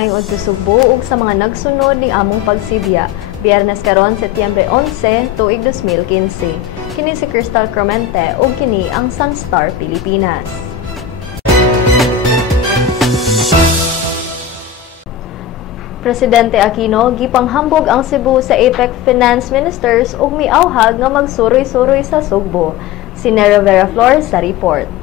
Gamay o ug sa mga nagsunod ni among pagsibya. Biyernes karon Setyembre 11, tuig 2015. Kini si Crystal Cromente ug kini ang Sunstar Pilipinas. Presidente Aquino gipanghambog ang Cebu sa APEC Finance Ministers ug miawhag nga magsuroy-suroy sa Sugbo. Si Nero Veraflor sa report.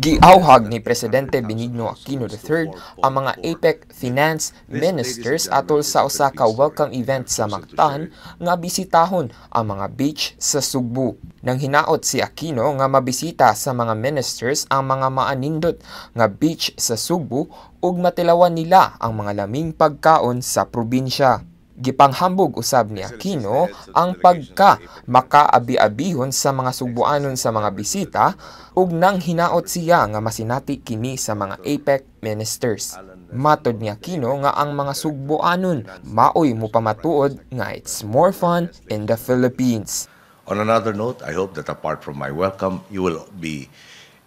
Giauhag ni Presidente Benigno Aquino III ang mga APEC Finance Ministers atol sa usa ka welcome event sa Mactan nga bisitahon ang mga beach sa Sugbo. Nang hinaot si Aquino nga mabisita sa mga ministers ang mga maanindot nga beach sa Sugbo ug matilawan nila ang mga laming pagkaon sa probinsya gipanghambog usab ni Aquino ang pagka makaabi-abihon sa mga Subuanon sa mga bisita ug nang hinaot siya nga masinati kini sa mga APEC ministers. Matod ni Aquino nga ang mga Sugbuanon maoy mo pamatuod nga it's more fun in the Philippines. On another note, I hope that apart from my welcome, you will be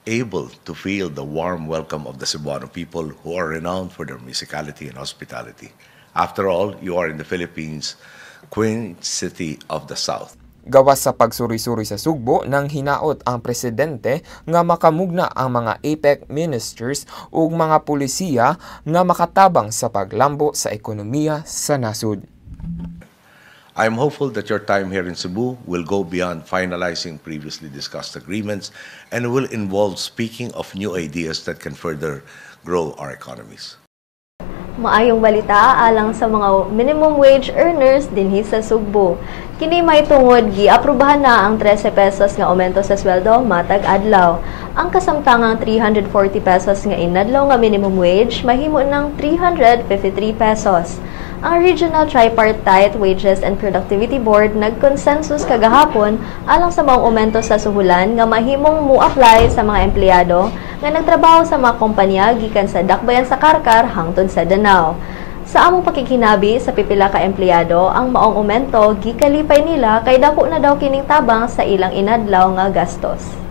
able to feel the warm welcome of the Cebuano people who are renowned for their musicality and hospitality. After all, you are in the Philippines, Queen City of the South. Gawas sa pagsuri-suri sa Sugbo nang hinaot ang presidente nga makamugna ang mga APEC ministers ug mga pulisiya nga makatabang sa paglambo sa ekonomiya sa nasud. I am hopeful that your time here in Cebu will go beyond finalizing previously discussed agreements and will involve speaking of new ideas that can further grow our economies. Maayong balita alang sa mga minimum wage earners dinhi sa Sugbo. Kini may tungod giaprubahan na ang 13 pesos nga aumento sa sweldo matag adlaw. Ang kasamtangang 340 pesos nga inadlaw nga minimum wage mahimo ng 353 pesos. Ang Regional Tripartite Wages and Productivity Board nagkonsensus kagahapon alang sa mga aumento sa suhulan nga mahimong mu-apply sa mga empleyado nga nagtrabaho sa mga kompanya gikan sa Dakbayan sa Karkar hangtod sa Danao. Sa among pakikinabi sa pipila ka empleyado, ang maong aumento gikalipay nila kay dako na daw kining tabang sa ilang inadlaw nga gastos.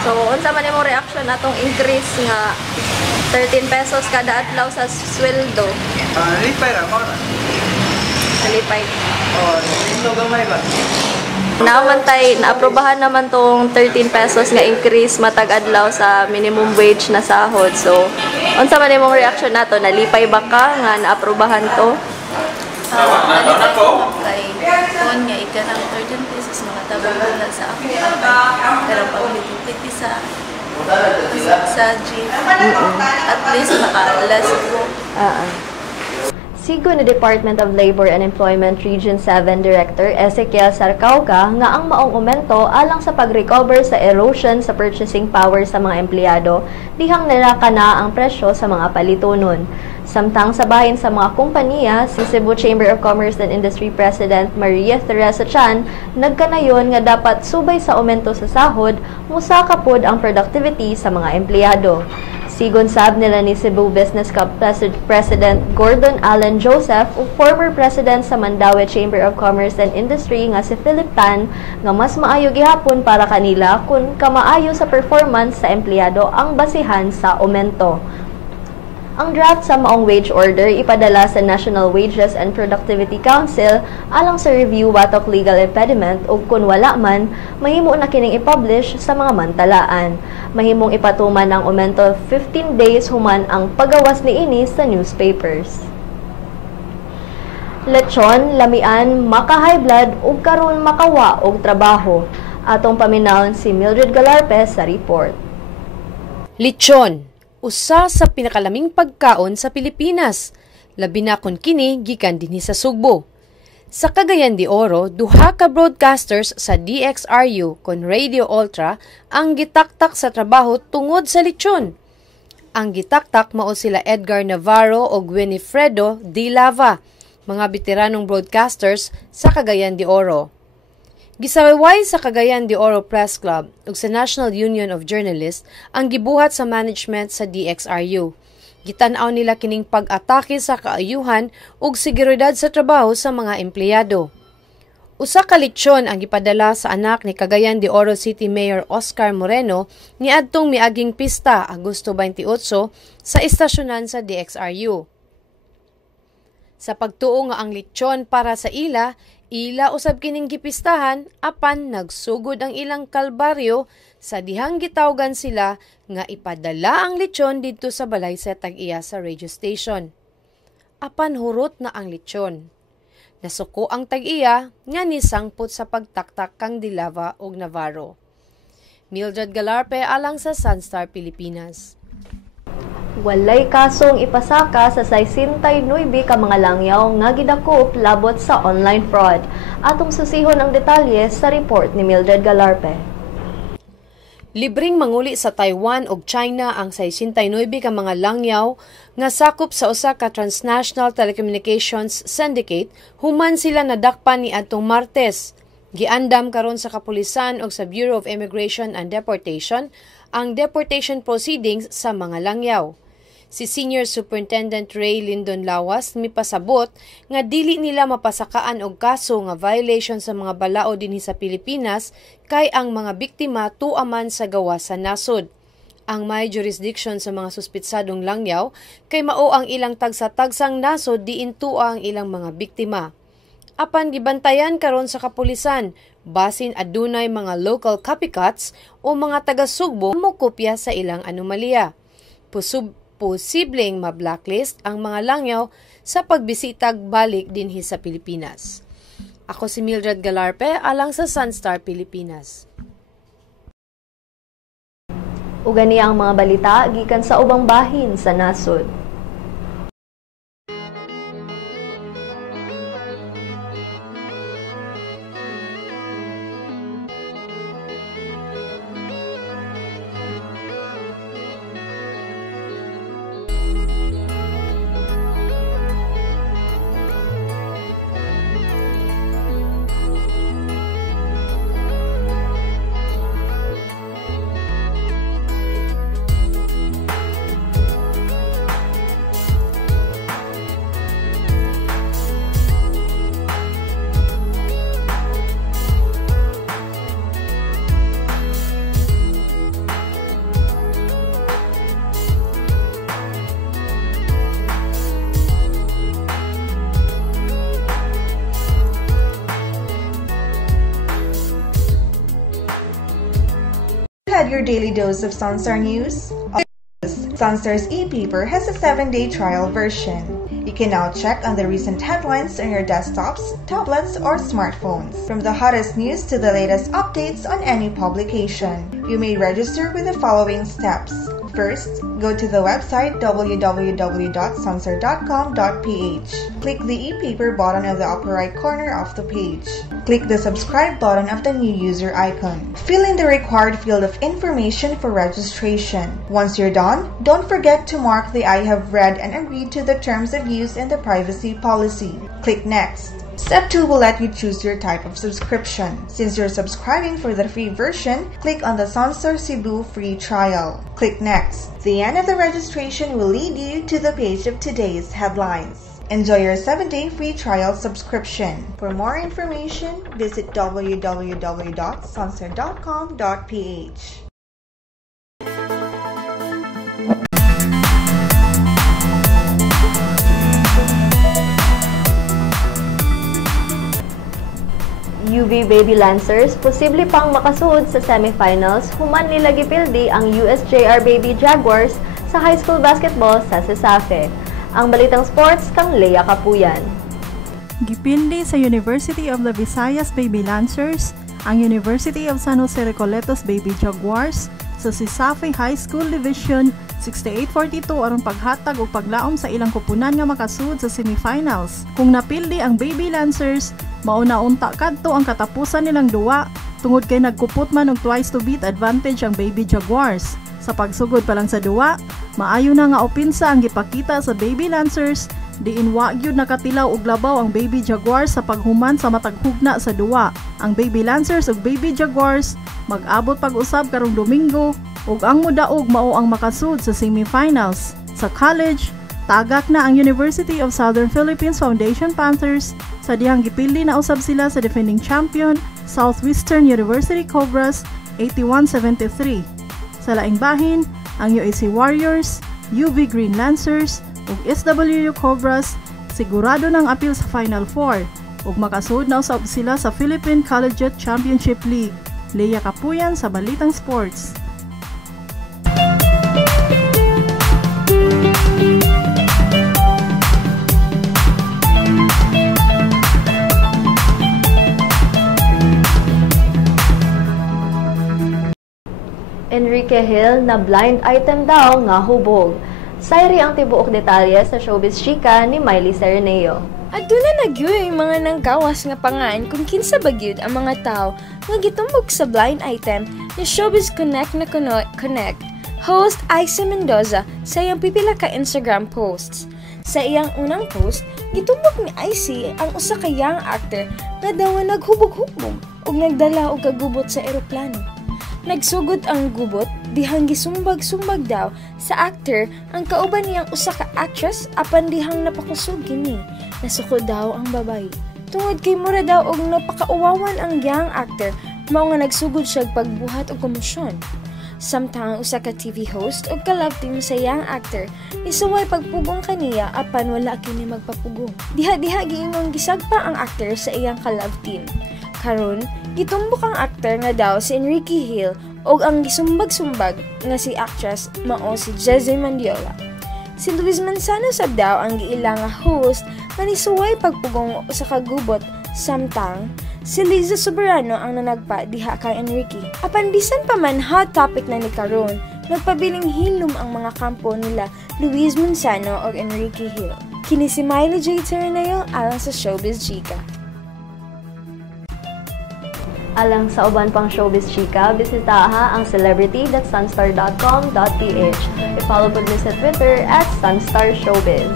So, unsa man imong reaction atong increase nga 13 pesos kada adlaw sa sweldo? Ah, lipay ra mo na. Kalipay. Oh, ito gamay ba? Naaman tay, naaprobahan naman tong 13 pesos nga increase matag adlaw sa minimum wage na sahod. So, unsa man imong reaction nato? Nalipay ba ka nga naaprobahan to? Nalipay ko kay kon nga ika ng 13 pesos mga tabang bulan sa ako pero pag ulit sa sa gym at least makalas ko Ah. ah. Sigo ni Department of Labor and Employment Region 7 Director Ezekiel Sarcauca nga ang maong aumento alang sa pag-recover sa erosion sa purchasing power sa mga empleyado dihang nilaka na ang presyo sa mga palitonon. Samtang sa bahin sa mga kumpanya, si Cebu Chamber of Commerce and Industry President Maria Teresa Chan nagkanayon nga dapat subay sa aumento sa sahod, musaka pod ang productivity sa mga empleyado. Sigon sab nila ni Cebu Business Cup President Gordon Allen Joseph ug former President sa Mandaue Chamber of Commerce and Industry nga si Philip Tan nga mas maayo gihapon para kanila kung kamaayo sa performance sa empleyado ang basihan sa aumento. Ang draft sa maong wage order ipadala sa National Wages and Productivity Council alang sa review batok legal impediment ug kung wala man, mahimo na kining i-publish sa mga mantalaan. Mahimong ipatuman ang aumento 15 days human ang pagawas niini sa newspapers. Lechon, lamian, maka-high blood ug karon makawa og trabaho. Atong paminawon si Mildred Galarpe sa report. Lechon, usa sa pinakalaming pagkaon sa Pilipinas. Labi na kon kini gikan dinhi sa Sugbo. Sa Cagayan de Oro, duha ka broadcasters sa DXRU kon Radio Ultra ang gitaktak sa trabaho tungod sa lechon. Ang gitaktak mao sila Edgar Navarro o Winifredo Di Lava, mga veteranong broadcasters sa Cagayan de Oro. Gisawayway sa Cagayan de Oro Press Club ug sa National Union of Journalists ang gibuhat sa management sa DXRU. Gitan-aw nila kining pag-atake sa kaayuhan ug seguridad sa trabaho sa mga empleyado. Usa ka lechon ang gipadala sa anak ni Cagayan de Oro City Mayor Oscar Moreno ni adtong miaging pista Agosto 28 sa istasyonan sa DXRU. Sa pagtuo nga ang lechon para sa ila, ila usab kining gipistahan apan nagsugod ang ilang kalbaryo sa dihang gitawgan sila nga ipadala ang lechon didto sa balay sa tag-iya sa radio station. Apan hurot na ang lechon. Nasuko ang tag-iya nga nisangpot sa pagtaktak kang Dilava ug Navarro. Mildred Galarpe alang sa Sunstar Pilipinas. Walay kasong ipasaka sa 69 ka mga langyaw nga gidakop labot sa online fraud. Atong susihon ang detalye sa report ni Mildred Galarpe. Libreng manguli sa Taiwan ug China ang 69 ka mga langyaw nga sakop sa usa ka transnational telecommunications syndicate human sila nadakpan ni adtong Martes. Giandam karon sa kapulisan ug sa Bureau of Immigration and Deportation ang deportation proceedings sa mga langyaw. Si Senior Superintendent Ray Lindon Lawas mipasabot nga dili nila mapasakaan og kaso nga violation sa mga balao dinhi sa Pilipinas kay ang mga biktima tuaman sa gawa sa nasod. Ang may jurisdiction sa mga suspitsadong langyaw kay mao ang ilang tagsa-tagsang nasod diin tua ang ilang mga biktima. Apan gibantayan karon sa kapulisan, basin adunay mga local copycats o mga taga-sugbo mo kopya sa ilang anomalya. Pusub posibleng ma-blacklist ang mga langyaw sa pagbisitag balik dinhi sa Pilipinas. Ako si Mildred Galarpe alang sa Sunstar Pilipinas. Ugani ang mga balita gikan sa ubang bahin sa nasod. Had your daily dose of Sunstar News? Sunstar's e-paper has a 7-day trial version. You can now check on the recent headlines on your desktops, tablets, or smartphones. From the hottest news to the latest updates on any publication. You may register with the following steps. First, go to the website www.sunstar.com.ph. Click the e-paper button on the upper right corner of the page. Click the subscribe button of the new user icon. Fill in the required field of information for registration. Once you're done, don't forget to mark the I have read and agreed to the terms of use and the privacy policy. Click Next. Step 2 will let you choose your type of subscription. Since you're subscribing for the free version, click on the Sunstar Cebu free trial. Click Next. The end of the registration will lead you to the page of today's headlines. Enjoy your 7-day free trial subscription. For more information, visit www.sunstar.com.ph. UV Baby Lancers posible pang makasuod sa semifinals human nila gipildi ang USJR Baby Jaguars sa high school basketball sa CESAFE. Ang balitang sports kang Leia Kapuyan. Gipildi sa University of the Visayas Baby Lancers, ang University of San Jose Recoletos Baby Jaguars sa CESAFE High School Division 6842 aron paghatag og paglaom sa ilang kupunan nga makasud sa semifinals. Kung napildi ang Baby Lancers, mauna unta kadto ang katapusan nilang duwa tungod kay nagkupot man og twice to beat advantage ang Baby Jaguars. Sa pagsugod pa lang sa duwa, maayo na nga opinsa ang gipakita sa Baby Lancers diin wa gyud nakatilaw og labaw ang Baby Jaguars sa paghuman sa matag hugna sa duwa. Ang Baby Lancers ug Baby Jaguars mag-abot pag-usab karong Domingo ug ang mudaog mao ang makasud sa semifinals. Sa college, Tagak na ang University of Southern Philippines Foundation Panthers sa dihang gipili na usab sila sa defending champion Southwestern University Cobras 81-73. Sa laing bahin, ang UAC Warriors, UV Green Lancers ug SWU Cobras sigurado ng apil sa Final Four ug makasud na usab sila sa Philippine Collegiate Championship League. Leia Kapuyan sa Balitang Sports. Enrique Hill na blind item daw nga hubog. Sayri ang tibuok detalye sa showbiz chika ni Miley Sereneo. Aduna na gyud mga nanggawas nga pangan kung kinsa ba gyud ang mga tao nga gitumbok sa blind item ni Showbiz Connect na kuno Connect. Host Aisa Mendoza sa iyang pipila ka Instagram posts. Sa iyang unang post, gitumbok ni IC ang usa ka young actor nga daw naghubog-hubog ug nagdala og kagubot sa eroplano. Nagsugod ang gubot dihang gisumbag-sumbag daw sa actor ang kauban niyang usa ka actress apan dihang napakusog kini. Nasuko daw ang babay. Tungod kay mura daw og napakauwawan ang young actor mao nga nagsugod siya og pagbuhat og komosyon. Samtang usa ka TV host o ka-love team sa young actor isuway pagpugong kaniya apan wala kini magpapugong. Diha-diha giingong gisagpa ang actor sa iyang ka-love team. Karon, gitumbok ang actor nga daw si Enrique Hill o ang gisumbag-sumbag nga si actress mao si Jeze Mandiola. Si Luis Manzano sab daw ang giila nga host nga nisuway pagpugong sa kagubot samtang si Liza Soberano ang nanagpa diha kay Enrique. Apan bisan pa man hot topic na ni karon, nagpabiling hilom ang mga kampo nila Luis Manzano o Enrique Hill. Kini si Miley J. Sereneo alang sa Showbiz Chica. Alang sa uban pang showbiz chika, bisitaha ang celebrity.sunstar.com.ph. I-follow po niyo sa Twitter at sunstarshowbiz.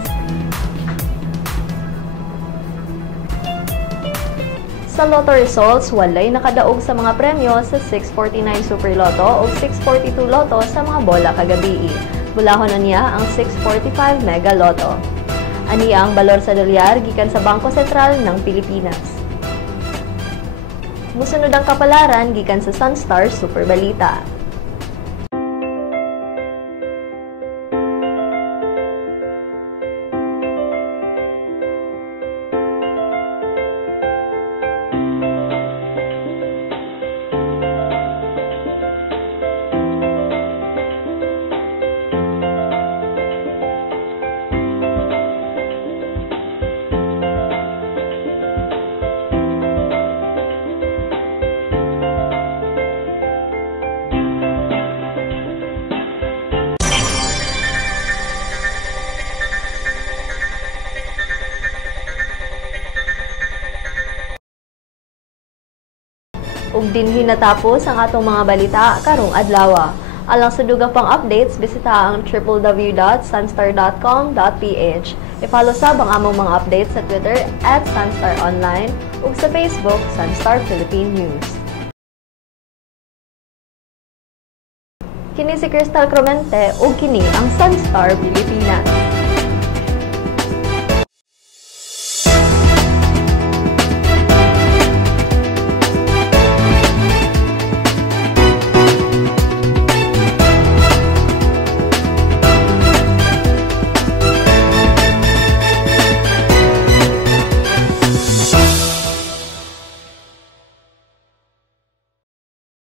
Sa Lotto results, walay nakadaog sa mga premyo sa 649 Super Lotto o 642 Lotto sa mga bola kagabi. Bulahon na niya ang 645 Mega Lotto. Aniya ang balor sa dolyar gikan sa Bangko Sentral ng Pilipinas. Musunod ang kapalaran gikan sa Sunstar Super Balita. Ug dinhi natapos ang atong mga balita karong adlaw. Alang sa dugang pang updates, bisita ang www.sunstar.com.ph. I-follow sab ang among mga updates sa Twitter at Sunstar Online ug sa Facebook Sunstar Philippine News. Kini si Crystal Cromente ug kini ang Sunstar Pilipinas.